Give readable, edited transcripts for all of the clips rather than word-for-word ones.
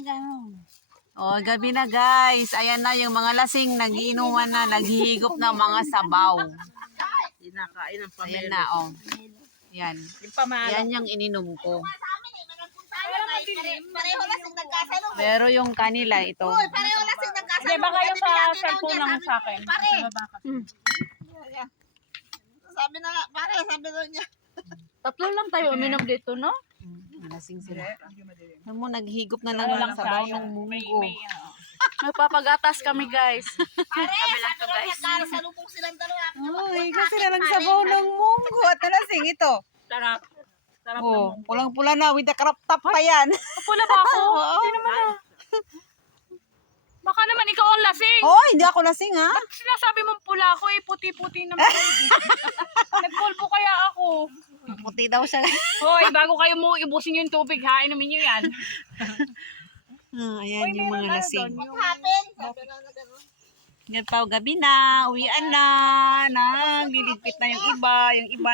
ganun. Oh, gabi na guys. Ayan na yung mga lasing nagiinuman na, naghihigop ng mga sabaw. Kinakain ng Ayan pamelo. na, oh. Yan. Yung pamalo. Yan yung ininom ko. Pareho lasing nagkasalong. Pero yung kanila, ito. Pareho lasing nagkasalong. Hindi, baka yung sa cellphone lang sa akin. Pare. Sa baba kasi. Sabi na, pare, sabi daw niya. Tatlo lang tayo uminom dito, no? Malasing sila. Alam mo, naghigop na lang ng sabaw ng munggo. Nagpapagatas kami, guys. Pare, sabi lang niya, karasalubong silang dalawa. Uy, kasi na lang sabaw ng munggo. At nalasing ito. Sarap. Sarap Oh, naman. pulang-pula na with the crop top pa yan. Pula ba ako? Hindi naman na. Baka naman ikaw ang lasing. Oh, hindi ako lasing ha. Sinasabi mong pula ako eh, puti-puti naman. Nagpulpo kaya ako. Puti daw siya. Hoy, bago kayo mo ibusin yung tubig ha, inumin nyo yan. Ayan yung mga lasing. What happened? Sabi na gano'n. Yan pa, gabi na, uwian na, nagliligpit na yung iba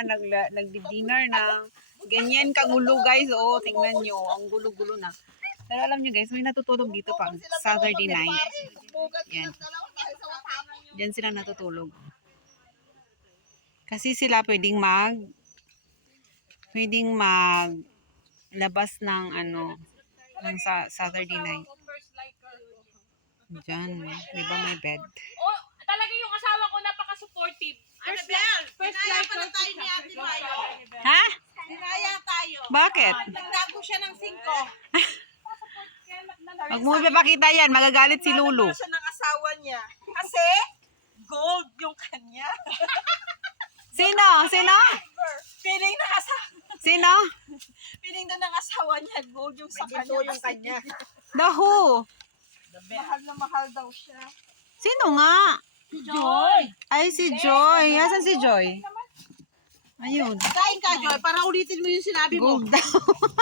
nagdi-dinner na. Ganyan kagulo guys, oh, tingnan nyo, ang gulo-gulo na. Pero alam nyo guys, may natutulog dito pag Saturday night. Yan. Diyan sila natutulog. Kasi sila pwedeng labas ng ng Saturday night. Diyan, di ba may bed? Oh, talaga yung asawa ko napaka-supportive. First life pala tayo ni Ate Mayo. Ha? Dinaya tayo. Bakit? Nagtago siya ng 5. Pag mo ipapakita yan, magagalit si Lulu. Siya ng asawa niya. Kasi, gold yung kanya. Sino? Sino? Feeling ng asawa. Sino? Feeling daw ng asawa niya, gold yung sa kanya. yung kanya. The who? Mahal na mahal daw siya. Sino nga? Joy! Ay, si Joy. Asan si Joy? Ayun. Kain ka, Joy, para ulitin mo yung sinabi mo. Gold daw.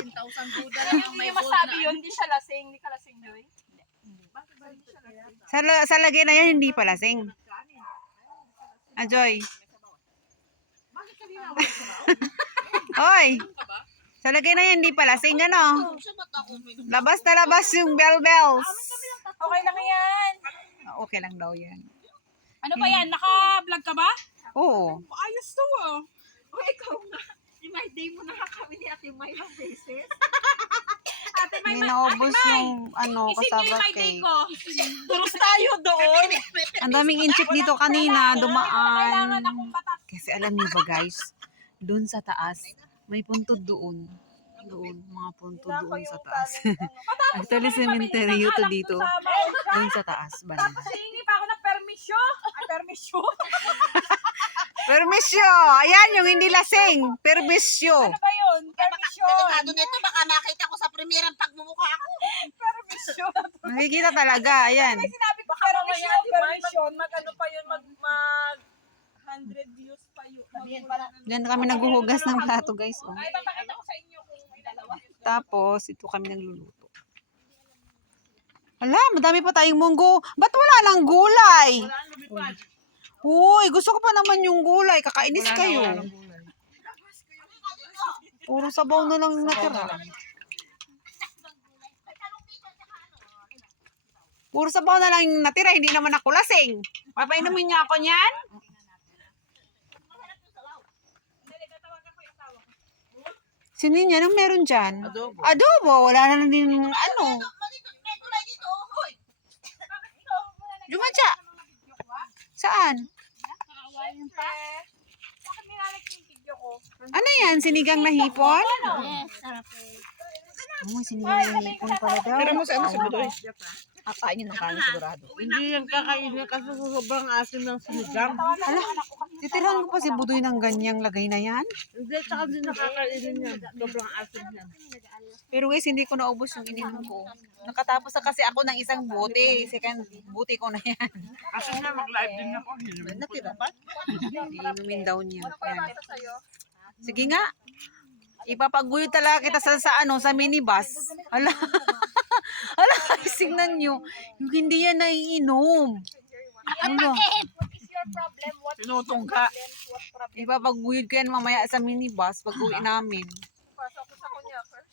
10,000 Buddha lang ang may Hindi gold masabi na. yun, hindi siya lasing, hindi ka lasing, Joy. Bakit ba hindi siya lasing? Sa lagay na yan, hindi pa lasing. Ah, Joy. Bakit ka dinawal sa ba? Hoy. Sa lagay na yan, hindi pa lasing. Ano? Siya ba't ako uminom? Labas na labas yung bell-bells. Okay lang yan. Okay lang daw yan. Ano pa yan? Naka-vlog ka ba? Oo. Ayos to ah. O ikaw nga. Si my day mo na kami ni Ate May ng beses. Ate May, Hindi naubos yung Isin nyo kasaba yung my day cake. ko. Turus tayo doon. Ang daming inchik dito kanina, Kailangan dumaan. akong batas. Kasi alam niyo ba guys, doon sa taas, may puntod doon. Doon, mga puntod doon sa taas. Actually, cemetery to dito. Doon sa taas, banda. Hingi pa ako ng permisyon. Ay, permisyon? Permisyo! Ayan yung hindi lasing. Permisyo. Ano ba yun? Permisyon. Delikado nito, baka makita ko sa premierang pagmumukha ako. Permisyon. Nakikita talaga, ayan. Sinabi ko permisyon. Permisyon. Mag-ano pa yun? Mag 100 views pa yun. Diyan kami naghuhugas ng plato guys. Oh. Ay, papakita ko sa inyo kung dalawa. Tapos, ito kami nagluluto. Hala, madami pa tayong munggo. Ba't wala nang gulay? Uy, gusto ko pa naman yung gulay. Kakainis kayo. Puro sabaw na lang natira. Puro sabaw na lang yung natira. Hindi naman ako lasing. Papainumin niya ako niyan? Sino yan? Anong meron dyan? Adobo. Wala na din ano. May gulay dito, hoy. Jumatsa. Saan? Bakit nilalagay yung video ko? Ano yan? Sinigang na hipon? Yes, sarap. Oh, sinigang na hipon pala daw. Pero mo sa Budoy? Akain ng kanin sigurado. Hindi yan kakain niya kasi sobrang asim ng sinigang. Hala, titirahan ko pa si Budoy ng ganyang lagay na yan. Hindi, tsaka din nakakainin niya. Sobrang asim niya. Pero guys, hindi ko naubos yung ininom ko. Nakatapos na kasi ako ng isang bote. Second bote ko na yan. Kasi nga mag-live din ako. Natira ba? Inumin daw niya. Yan. Sige nga. Ipapaguyod talaga kita sa minibus. Hala. Hala, tingnan nyo. Yung hindi yan naiinom. Ano? Tinutong ka. Ipapaguyod ko yan mamaya sa minibus pag uwi namin. Pasok ko sa kunya first.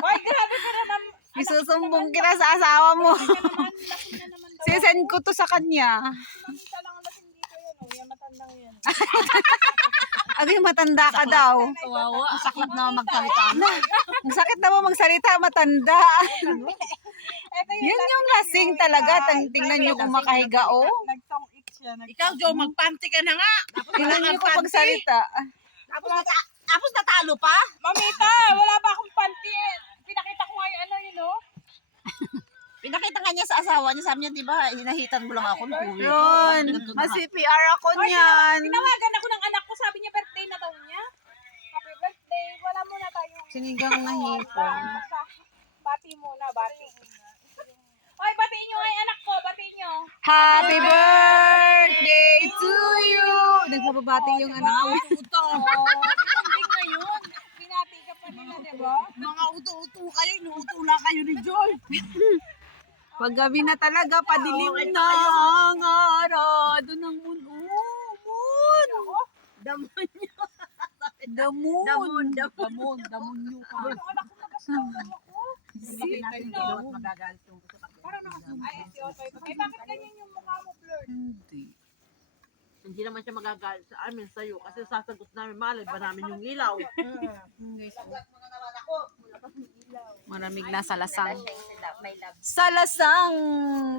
Hoy, grabe ka na naman. Isusumbong kita sa asawa mo. Lasing na naman daw. Sisend ko to sa kanya. Mamita lang ang lasing dito yan. Oh. Yan, matandang yan. Abi, matanda ka daw. Kawawa. Ang sakit na magsalita. Ang sakit naman magsalita, matanda. Ito Yun yung lasing talaga. Tingnan nyo kung makahiga, oh. Nagtong it siya. Ikaw, Joe, magpanti ka na nga. Tingnan nyo kung pagsalita. Tapos natalo pa? Mamita, wala pa akong panty eh. Pinakita ko nga yung ano yun, oh. Pinakita nga niya sa asawa niya. Sabi niya, di ba, hinahitan mo lang ako. Ron, mas-CPR ako niyan. Tinawagan ako ng anak ko. Sabi niya, birthday na daw niya. Happy birthday. Wala muna tayong... Sinigang na hipon. Bati muna, bati. Oy, batiin nyo ay anak ko. Batiin nyo. Happy birthday to you! Nagpapabati yung anak ko. Hindi na yun. Binati ka pa nila, di ba? Mga uto-uto kayo. Inuutula kayo ni Joy. Paggabi na talaga, padilim na ang araw. Doon ang moon. Oh, moon! Damon niyo. The moon. Damon niyo ka. Yung anak ko nag-asawa ako. Hindi natin kinuha at magagalit yung Parang ay, si Otoy. Eh, bakit ganyan yung mukha mo, blurred? Hindi. Hindi naman siya magagalit sa amin sa'yo kasi sasagot namin, malay ba namin yung ilaw? Guys, maramig na salasang. May love. Salasang!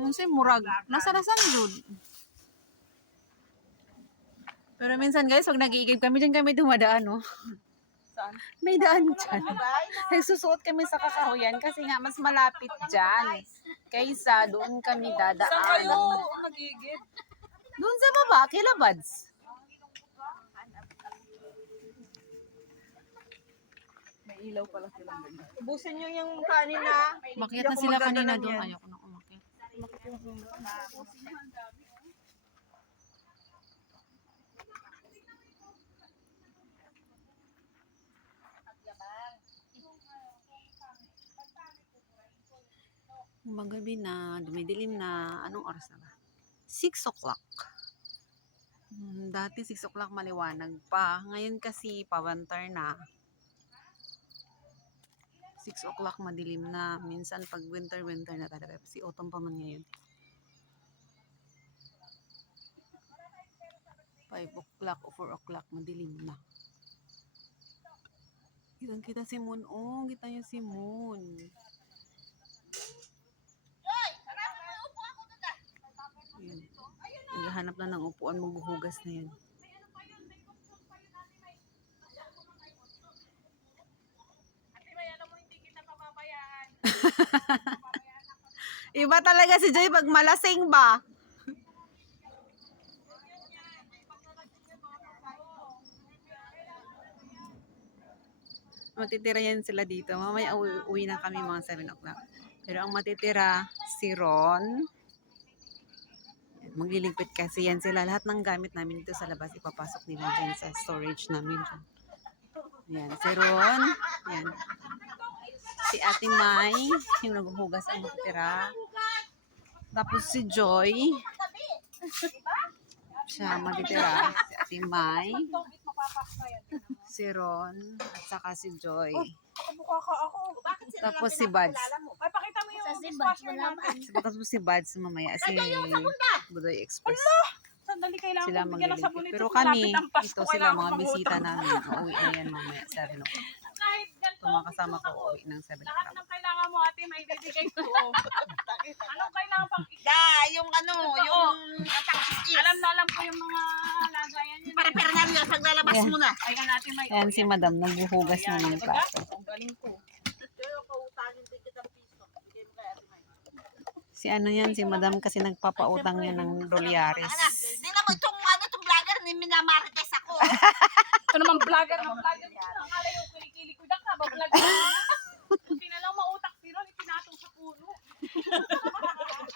Kasi murag. Nasa lasang yun. Pero minsan guys, pag nag-iigib kami, dyan kami dumadaan, no? Saan? May daan dyan. Nagsusuot kami sa kakahuyan kasi nga mas malapit dyan. Kaysa doon kami Saan kayo dadaan. nagigid? Doon sa baba, kila Buds. May ilaw pala silang ganyan. Ubusin nyo yung kanin na. Makiat na sila kanina doon. Ayoko na umakit. Magabi na, dumidilim na. Anong oras na ba? 6 o'clock. Dati 6 o'clock maliwanag pa. Ngayon kasi pawantar na. 6 o'clock madilim na. Minsan pag winter na talaga. Kasi autumn pa man ngayon. 5 o'clock o 4 o'clock madilim na. Kitang kita si Moon. Oh, kita niyo si Moon. Yun. Naghahanap na ng upuan, maghuhugas na yan. Iba talaga si Joy pag malasing ba? Matitira yan sila dito. Mamaya uwi na kami mga 7 o'clock. Pero ang matitira si Ron. Magliligpit kasi yan sila. Lahat ng gamit namin dito sa labas, ipapasok nila dyan sa storage namin. Yan, si Ron. Yan. Si Ate Mai, yung naghuhugas ang matitira. Tapos si Joy. Siya matitira. Si Ate Mai. Si Ron. At saka si Joy. Kabuka ka ako. Tapos si Buds. Ay, pakita mo yung dishwasher natin. Tapos si Buds mamaya. Si Budoy Express. Sandali, kailangan Sila ko bigyan ng sabon magliligpit. ito. Pero kami, Malapit ang Pasko, ito sila kailangan mga ko bisita mangutang. namin. Uuwi na yan mamaya 7 o'clock. Kahit ganito, Ito mga kasama ko uuwi ng 7 lahat o'clock. ng kailangan mo, ate, may bibigay ko. Anong kailangan pang Yung ano, yung alam ko yung mga lagayan yun. Pare-pare na rin, paglalabas mo na. Ayan natin may Ayan si Madam, naghuhugas na ng plato. Ang galing ko. Si ano yan, si Madam kasi nagpapautang niya ng dolyares. Tingnan mo itong vlogger, ni minamarites ako. Ito naman vlogger ng vlogger. Akala yung kilikili ko na ka, ba-vlogger. Buti na lang mautak si Ron, ipinatong sa puno.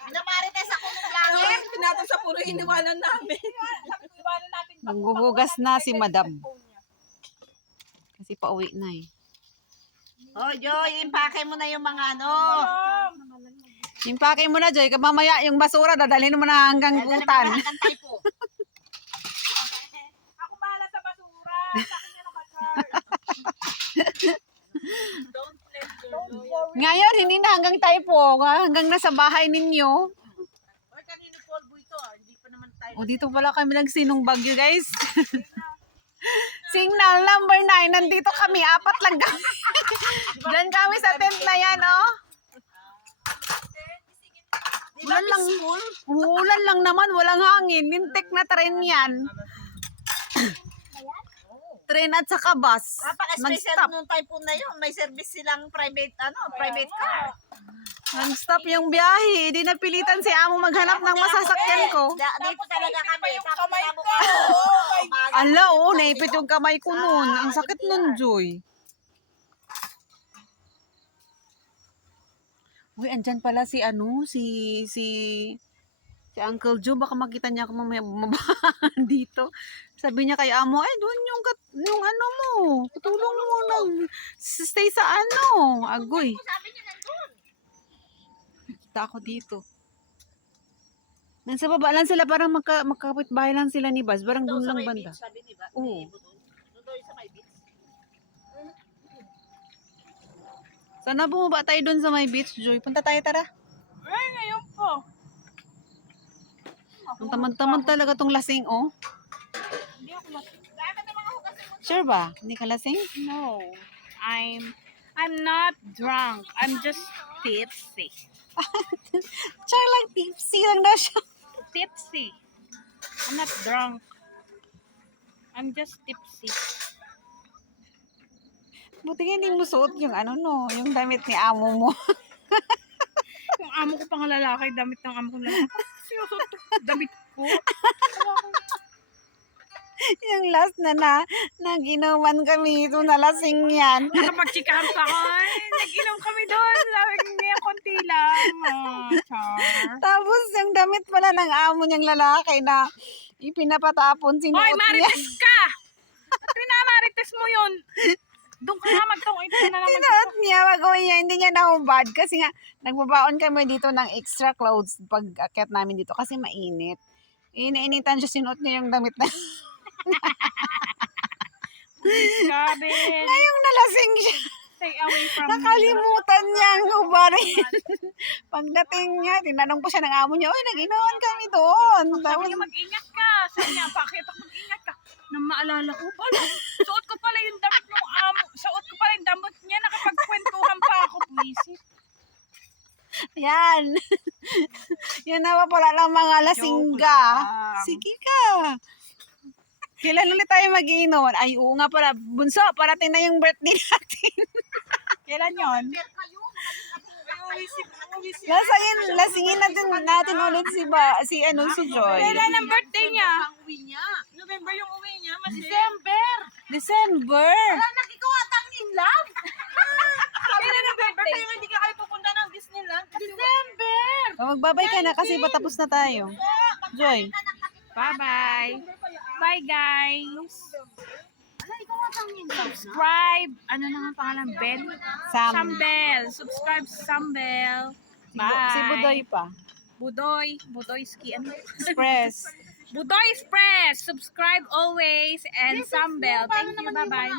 Minamarites ako ng vlogger. Pinatong sa puno, iniwanan namin. Iwanan natin. Naghuhugas na si Madam. Kasi pauwi na eh. Oh, Joy, impake mo na yung mga ano. Impake mo na, Joy. Mamaya yung basura, dadalhin mo na hanggang gutan. Kantay po. Ako bahala sa basura. Sa akin yan ang ka-charge. Don't let your Ngayon, hindi na hanggang tayo po. Hanggang nasa bahay ninyo. Oy, kanino polvo ito? Hindi pa naman tayo. O, dito pala kami nagsinong bagyo, guys. Signal number 9. Nandito kami. 4 lang kami. Diyan kami sa tent na yan, oh. Ulan lang. Ulan lang naman. Walang hangin. Lintik na tren yan. Tren at saka bus. Napaka-special nung typhoon na yun. May service silang private car. Non-stop yung biyahe. Di napilitan si Amo maghanap ng masasakyan ko. Dito talaga kami. Tapos nabuk Ala, oo. Naipit yung kamay ko nun. Ang sakit nun, Joy. Uy, andyan pala si Uncle Joe. Baka makita niya ako mamaya bumabaan dito. Sabi niya kay Amo, ay, doon yung ano mo. Tutulong mo lang. Stay sa ano. Agoy. Sabi niya nandun. Kita ako dito. Nasa baba lang sila, parang magkapit-bahay lang sila ni Baz. Parang doon lang banda. Sabi ni ba? Oo. Doon daw sa may beach. Sana bumaba tayo doon sa may beach, Joy. Punta tayo, tara. Ay, ngayon po. Ang tamad-tamad talaga tong lasing, oh. Hindi ako Sure ba? Hindi ka lasing? No. I'm not drunk. I'm just tipsy. Char lang, tipsy lang daw siya. Tipsy. I'm not drunk. I'm just tipsy. Buti nga hindi mo suot yung ano, no, yung damit ni Amo mo. Yung amo ko pang lalaki, damit ng amo ko lalaki. Sinusuot damit ko. Yung last na nag-inuman kami ito na lasing yan. Nakapagchikahan pa ako. Ay, nag-inom kami doon. Sabi niya, konti lang. Char. Tapos yung damit pala ng amo niyang lalaki na ipinapatapon, sinuot Hoy, niya. marites ka! Pinamarites mo yun. Doon ka na magtong ito na naman. Sinuot niya, wag niya, hindi niya nahubad. Kasi nga, nagbabaon kami dito ng extra clothes pag akyat namin dito kasi mainit. Iniinitan siya, sinuot niya yung damit na. Grabe. Ngayong nalasing siya. Stay away from me. Nakalimutan niya ang hubarin. Pagdating niya, tinanong po siya ng amo niya, oy, nag-inuman kami doon. Sabi Tapos, niya, mag-ingat ka. Sabi niya, bakit ako mag-ingat ka? Nang maalala ko, bala, suot ko pala yung damit ng amo. Suot ko pala yung damit niya. Nakapagkwentuhan pa ako, buwisit. yan. Yan na pala lang mga lasingga. lang. Sige ka. Kailan ulit tayo mag-iinom? Ay, oo nga pala. Bunso, parating na yung birthday natin. Kailan yon? Lasingin natin ulit si Joy. Kailan ang birthday niya? Uwi niya. November yung uwi niya. December. December. Nakikuwatang in love. Kailan ang birthday? Kaya hindi ka kayo pupunta ng Disneyland. December! Magbabay ka na kasi patapos na tayo. Joy. Bye-bye. Bye, guys. Subscribe. Ano naman pangalan? Ben? Sambel. Subscribe Sambel. Bye. Si Budoy pa. Budoy. Budoy ski. Ano? Express. Budoy Express. Subscribe always. And Sambel. Thank you. Bye-bye.